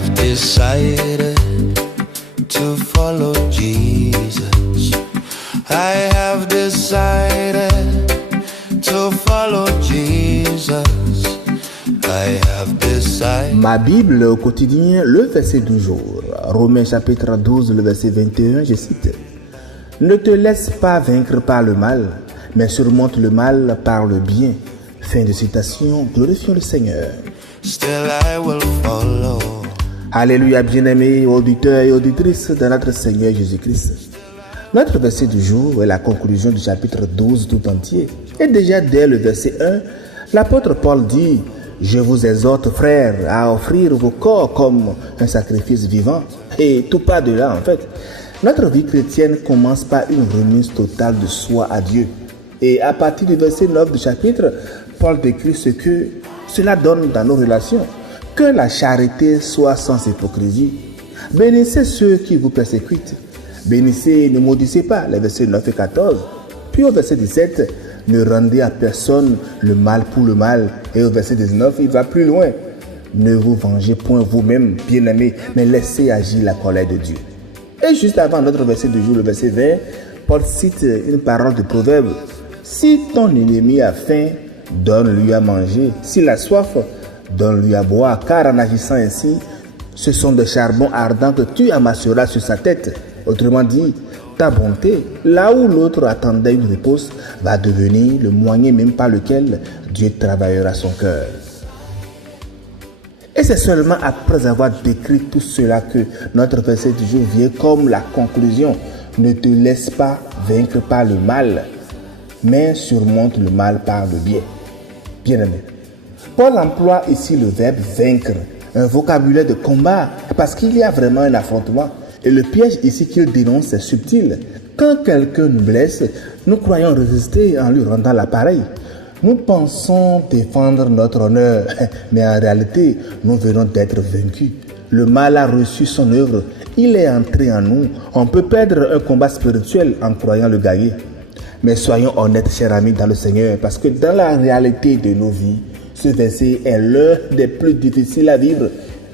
have decided to follow Jesus. I have decided to follow Jesus. I have decided. Ma Bible au quotidien, le verset du jour. Romains chapitre 12, le verset 21, je cite. Ne te laisse pas vaincre par le mal, mais surmonte le mal par le bien. Fin de citation, glorifions le Seigneur. Still I will follow. Alléluia, bien-aimés auditeurs et auditrices de notre Seigneur Jésus-Christ. Notre verset du jour est la conclusion du chapitre 12 tout entier. Et déjà dès le verset 1, l'apôtre Paul dit « Je vous exhorte, frères, à offrir vos corps comme un sacrifice vivant. » Et tout part de là, en fait. Notre vie chrétienne commence par une remise totale de soi à Dieu. Et à partir du verset 9 du chapitre, Paul décrit ce que cela donne dans nos relations. Que la charité soit sans hypocrisie. Bénissez ceux qui vous persécutent. Bénissez et ne maudissez pas, les versets 9 et 14. Puis au verset 17, ne rendez à personne le mal pour le mal. Et au verset 19, il va plus loin. Ne vous vengez point vous-même, bien-aimés, mais laissez agir la colère de Dieu. Et juste avant notre verset du jour, le verset 20, Paul cite une parole de proverbe. Si ton ennemi a faim, donne-lui à manger. S'il a soif, donne-lui à boire. Car en agissant ainsi, ce sont des charbons ardents que tu amasseras sur sa tête. Autrement dit, ta bonté, là où l'autre attendait une réponse, va devenir le moyen même par lequel Dieu travaillera son cœur. Et c'est seulement après avoir décrit tout cela que notre verset du jour vient comme la conclusion. Ne te laisse pas vaincre par le mal, mais surmonte le mal par le bien. Bien-aimé, Paul emploie ici le verbe vaincre, un vocabulaire de combat, parce qu'il y a vraiment un affrontement. Et le piège ici qu'il dénonce est subtil. Quand quelqu'un nous blesse, nous croyons résister en lui rendant l'appareil. Nous pensons défendre notre honneur, mais en réalité, nous venons d'être vaincus. Le mal a reçu son œuvre, il est entré en nous. On peut perdre un combat spirituel en croyant le gagner. Mais soyons honnêtes, chers amis, dans le Seigneur, parce que dans la réalité de nos vies, ce verset est l'un des plus difficiles à vivre.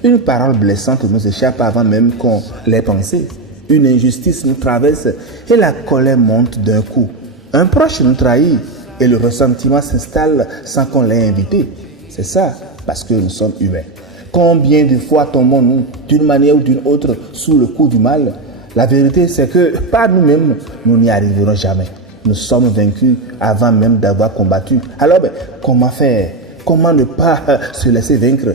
Une parole blessante nous échappe avant même qu'on l'ait pensé. Une injustice nous traverse et la colère monte d'un coup. Un proche nous trahit et le ressentiment s'installe sans qu'on l'ait invité. C'est ça, parce que nous sommes humains. Combien de fois tombons-nous d'une manière ou d'une autre sous le coup du mal? La vérité, c'est que par nous-mêmes, nous n'y arriverons jamais. Nous sommes vaincus avant même d'avoir combattu. Alors, comment faire? Comment ne pas se laisser vaincre?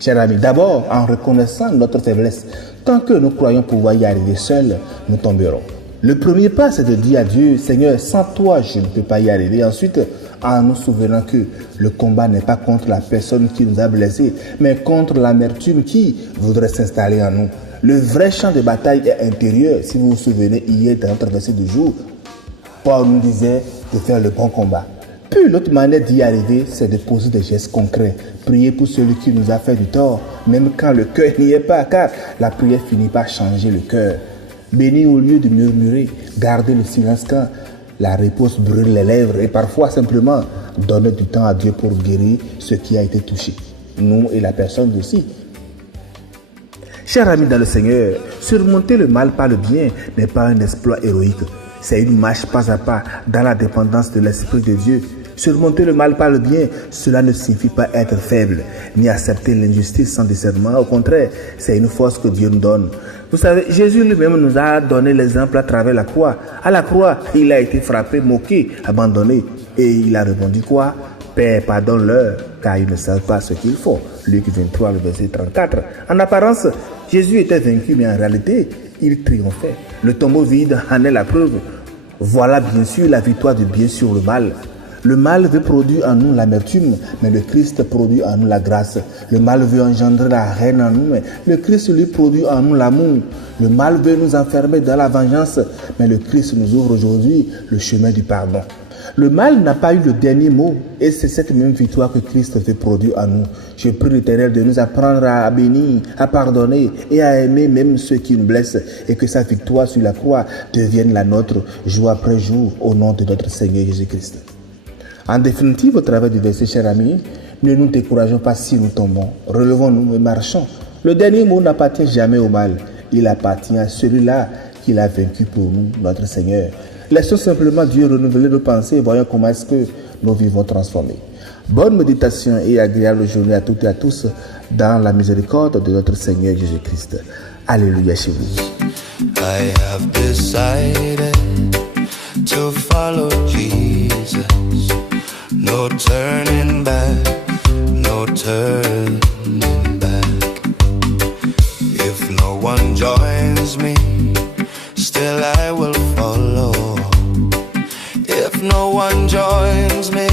Chers amis, d'abord en reconnaissant notre faiblesse. Tant que nous croyons pouvoir y arriver seuls, nous tomberons. Le premier pas, c'est de dire à Dieu, Seigneur, sans toi, je ne peux pas y arriver. Ensuite, en nous souvenant que le combat n'est pas contre la personne qui nous a blessés, mais contre l'amertume qui voudrait s'installer en nous. Le vrai champ de bataille est intérieur. Si vous vous souvenez, hier, dans notre verset du jour, Paul nous disait de faire le bon combat. Puis l'autre manière d'y arriver, c'est de poser des gestes concrets. Prier pour celui qui nous a fait du tort, même quand le cœur n'y est pas, car la prière finit par changer le cœur. Bénir au lieu de murmurer, garder le silence quand la réponse brûle les lèvres et parfois simplement donner du temps à Dieu pour guérir ce qui a été touché. Nous et la personne aussi. Chers amis dans le Seigneur, surmonter le mal par le bien n'est pas un exploit héroïque. C'est une marche pas à pas dans la dépendance de l'Esprit de Dieu. Surmonter le mal par le bien, cela ne signifie pas être faible, ni accepter l'injustice sans discernement. Au contraire, c'est une force que Dieu nous donne. Vous savez, Jésus lui-même nous a donné l'exemple à travers la croix. À la croix, il a été frappé, moqué, abandonné. Et il a répondu quoi? Père, pardonne-leur, car ils ne savent pas ce qu'ils font. Luc 23, le verset 34. En apparence, Jésus était vaincu, mais en réalité, il triomphait. Le tombeau vide en est la preuve. Voilà bien sûr la victoire du bien sur le mal. Le mal veut produire en nous l'amertume, mais le Christ produit en nous la grâce. Le mal veut engendrer la haine en nous, mais le Christ lui produit en nous l'amour. Le mal veut nous enfermer dans la vengeance, mais le Christ nous ouvre aujourd'hui le chemin du pardon. Le mal n'a pas eu le dernier mot et c'est cette même victoire que Christ veut produire en nous. Je prie l'Éternel de nous apprendre à bénir, à pardonner et à aimer même ceux qui nous blessent et que sa victoire sur la croix devienne la nôtre jour après jour au nom de notre Seigneur Jésus-Christ. En définitive, au travers du verset, chers amis, ne nous décourageons pas si nous tombons. Relevons-nous et marchons. Le dernier mot n'appartient jamais au mal. Il appartient à celui-là qui l'a vaincu pour nous, notre Seigneur. Laissons simplement Dieu renouveler nos pensées et voyons comment est-ce que nous vivons transformés. Bonne méditation et agréable journée à toutes et à tous dans la miséricorde de notre Seigneur Jésus-Christ. Alléluia chez vous. I have decided to follow Jesus. No turning back, no turning back. If no one joins me, still I will follow. If no one joins me,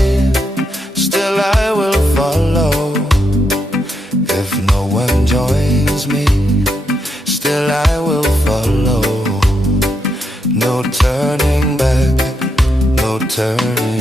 still I will follow. If no one joins me, still I will follow. No turning back, no turning